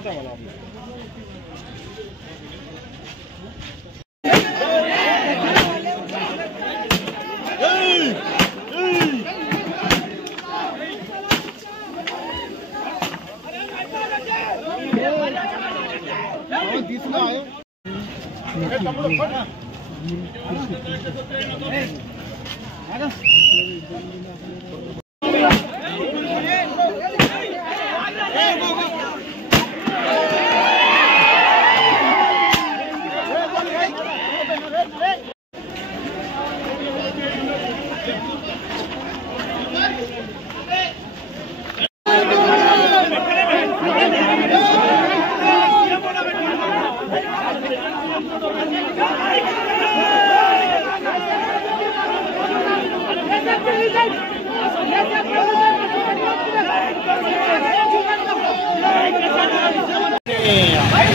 पता वाला आपने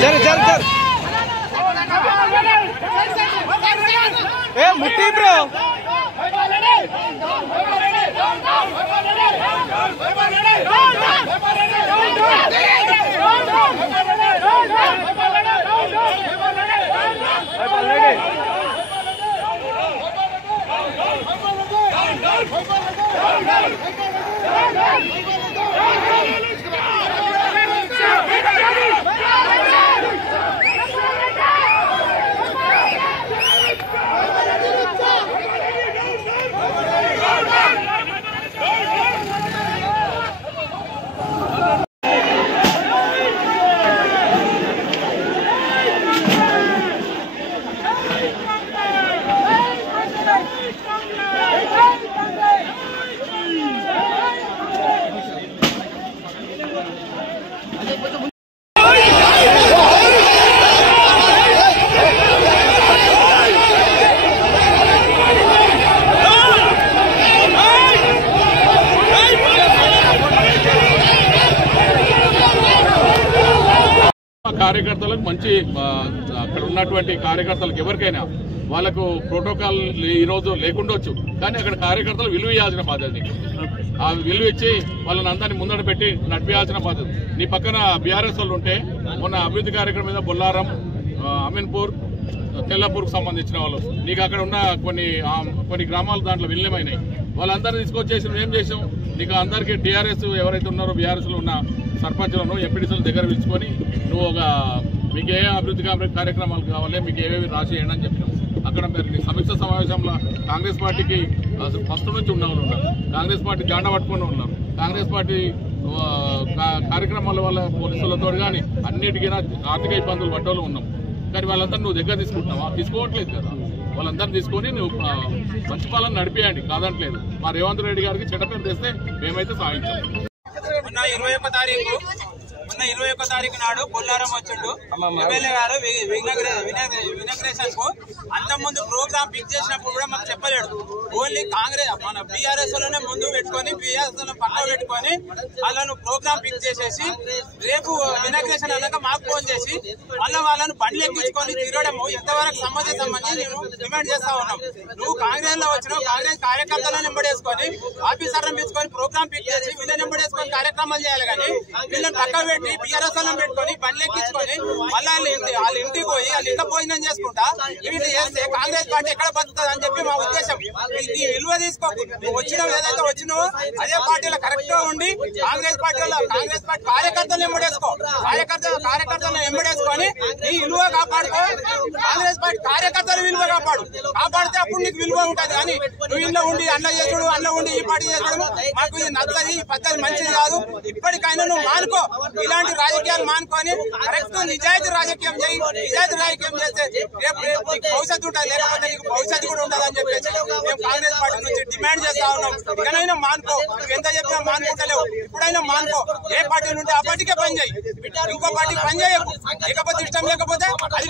चल चल चल ए मुट्ठी ब्रो కార్యకర్తలకు మంచి అక్కడ ఉన్నటువంటి కార్యకర్తలకు ఎవరికైనా వాళ్ళకు ప్రోటోకాల్ ఈ రోజు లేకుండొచ్చు, కానీ అక్కడ కార్యకర్తలు విలువ ఇవ్వాల్సిన బాధ్యత నీకు. ఆ విలువ ఇచ్చి వాళ్ళని అందరినీ ముందట పెట్టి నడిపించాల్సిన బాధ్యత. నీ పక్కన బీఆర్ఎస్ వాళ్ళు ఉంటే మొన్న అభివృద్ధి కార్యక్రమం మీద బొల్లారం, అమీన్పూర్, తెల్లపూర్కు సంబంధించిన వాళ్ళు నీకు అక్కడ ఉన్న కొన్ని గ్రామాలు దాంట్లో విలీనమైనాయి. వాళ్ళందరినీ తీసుకొచ్చేసి నువ్వేం చేసావు? నీకు అందరికీ టీఆర్ఎస్ ఎవరైతే ఉన్నారో బీఆర్ఎస్లో ఉన్న సర్పంచులను ఎంపీటీసీల దగ్గర పిలుచుకొని నువ్వు మీకు ఏ అభివృద్ధి కార్యక్రమాలు కావాలి, మీకు ఏవేవి రాసేయండి అని చెప్పినావు. అక్కడ మీరు సమీక్ష సమావేశంలో కాంగ్రెస్ పార్టీకి ఫస్ట్ నుంచి ఉన్నవాళ్ళు ఉన్నారు, కాంగ్రెస్ పార్టీ జెండా పట్టుకుని ఉన్నారు, కాంగ్రెస్ పార్టీ కార్యక్రమాల వల్ల పోలీసులతో కానీ అన్నిటికీ ఆర్థిక ఇబ్బందులు పడ్డోళ్ళు ఉన్నాం. కానీ వాళ్ళందరూ నువ్వు దగ్గర తీసుకుంటున్నావా? తీసుకోవట్లేదు కదా. వాళ్ళందరూ తీసుకొని నువ్వు మంచి పాలన నడిపేయండి, కాదంటలేదు. మా రేవంత్ రెడ్డి గారికి చెడ్డ పేరు తెస్తే మేమైతే సాధించాం. మొన్న 21 తారీఖు నాడు బొల్లారం వచ్చిండు ఎమ్మెల్యే గారు వినగ్రేషన్ కు. అంత ముందు ప్రోగ్రామ్ ఫిక్స్ చేసినప్పుడు కూడా మాకు చెప్పలేడు. ఓన్లీ కాంగ్రెస్ మన బీఆర్ఎస్ లోనే ముందు పెట్టుకొని బీఆర్ఎస్ పక్క పెట్టుకొని వాళ్ళను ప్రోగ్రామ్ ఫిక్స్ చేసేసి రేపు వినగ్రేషన్ అన్నాక మాకు ఫోన్ చేసి మళ్ళీ వాళ్ళను బండ్లు ఎక్కించుకొని తిరగడము ఎంతవరకు సమంజసమని నేను డిమాండ్ చేస్తా ఉన్నాం. నువ్వు కాంగ్రెస్ లో వచ్చినావు, కాంగ్రెస్ కార్యకర్తలను వెంబడేసుకొని ఆఫీసర్లను తీసుకొని ప్రోగ్రామ్ ఫిక్స్ చేసి వీళ్ళని వెంబడేసుకొని కార్యక్రమాలు చేయాలి. కానీ వీళ్ళని పక్క పెట్టి బీఆర్ఎస్ వాళ్ళని పెట్టుకొని బండ్లు ఎక్కించుకొని మళ్ళీ వాళ్ళ ఇంటికి పోయి వాళ్ళ ఇంట్లో భోజనం చేసుకుంటా వీళ్ళు చేస్తే కాంగ్రెస్ పార్టీ ఎక్కడ బతుకుతుంది అని చెప్పి మా ఉద్దేశం. ఈ విలువ తీసుకోకు. నువ్వు వచ్చినావు ఏదైతే వచ్చినావో అదే పార్టీలో కరెక్ట్ గా ఉండి కాంగ్రెస్ పార్టీ కార్యకర్తలను వెంబడేసుకో. కార్యకర్తలను వెంబడేసుకొని నీ విలువ కాపాడుకో. కాంగ్రెస్ పార్టీ కార్యకర్తల విలువ కాపాడితే అప్పుడు నీకు విలువ ఉంటుంది. కానీ నువ్వు ఇంట్లో ఉండి అన్న చేసుడు, అన్న ఉండి ఈ పార్టీ చేసుకోవడం మాకు ఇది నచ్చది, ఈ పద్ధతి మంచిది కాదు. ఇప్పటికైనా నువ్వు మానుకో, ఇలాంటి రాజకీయాలు మానుకొని కరెక్ట్ నిజాయితీ రాజకీయం చేయి. నిజాయితీ రాజకీయం చేస్తే రేపు నీకు భవిష్యత్తు ఉంటుంది, లేకపోతే నీకు భవిష్యత్తు కూడా ఉండదు అని చెప్పేసి మేము కాంగ్రెస్ పార్టీ నుంచి డిమాండ్ చేస్తా ఉన్నాం. ఇకనైనా మానుకో. నువ్వు ఎంత చెప్పినా మానుకుంటలేవు. ఇప్పుడైనా మానుకో. ఏ పార్టీలు ఉంటే ఆ పార్టీకే పని చేయి, ఇంకో పార్టీకి పని చేయకు. లేకపోతే ఇష్టం లేకపోతే అది